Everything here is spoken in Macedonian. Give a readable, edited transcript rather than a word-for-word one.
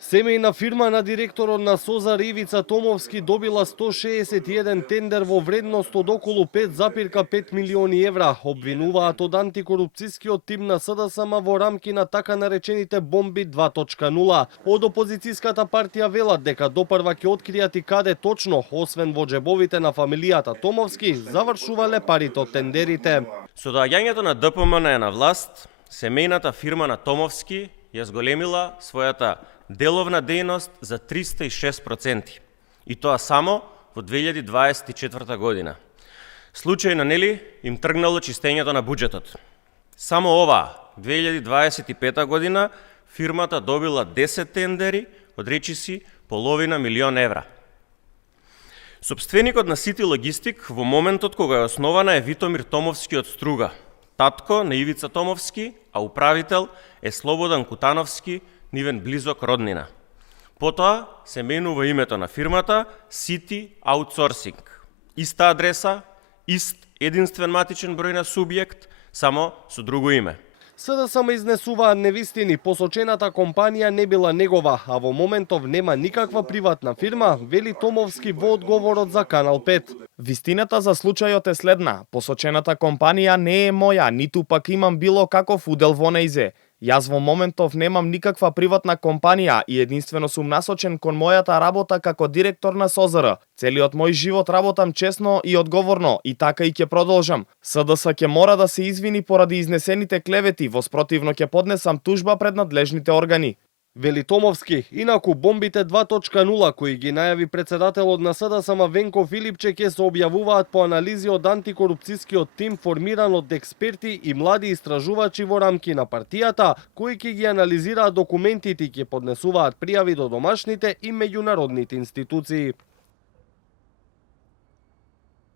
Семејна фирма на директорот на Созар Ивица Томовски добила 161 тендер во вредност од околу 5,5 милиони евра, обвинуваат од антикорупцијскиот тим на СДСМ во рамки на така наречените бомби 2.0. Од опозицијската партија велат дека допрва ќе откријат и каде точно, освен во джебовите на фамилијата Томовски, завршувале парите од тендерите. Со доаѓањето на ДПМН на власт, семејната фирма на Томовски ја зголемила својата деловна дејност за 306%. И тоа само во 2024 година. Случајно, нели, им тргнало чистењето на буџетот. Само ова, 2025 година, фирмата добила 10 тендери, од речиси половина милион евра. Собственикот на Сити Логистик во моментот кога е основана е Витомир Томовски од Струга, татко на Ивица Томовски, а управител е Слободан Кутановски, нивен близок роднина. Потоа се менува името на фирмата City Outsourcing. Иста адреса, ист единствен матичен број на субјект, само со друго име. СДСМ изнесуваат невистини, посочената компанија не била негова, а во моментов нема никаква приватна фирма, вели Томовски во одговорот за Канал 5. Вистината за случајот е следна. Посочената компанија не е моја, ниту пак имам било каков удел во нејзе. Јас во моментов немам никаква приватна компанија и единствено сум насочен кон мојата работа како директор на СОЗР. Целиот мој живот работам честно и одговорно и така и ќе продолжам. СДС ќе мора да се извини поради изнесените клевети, во спротивно ќе поднесам тужба пред надлежните органи. Вели Томовски, инаку бомбите 2.0 кои ги најави председателот на СДСМ Венко Филипче ќе се објавуваат по анализи од антикорупцијскиот тим формиран од експерти и млади истражувачи во рамки на партијата, кои ќе ги анализираат документите и ќе поднесуваат пријави до домашните и меѓународните институции.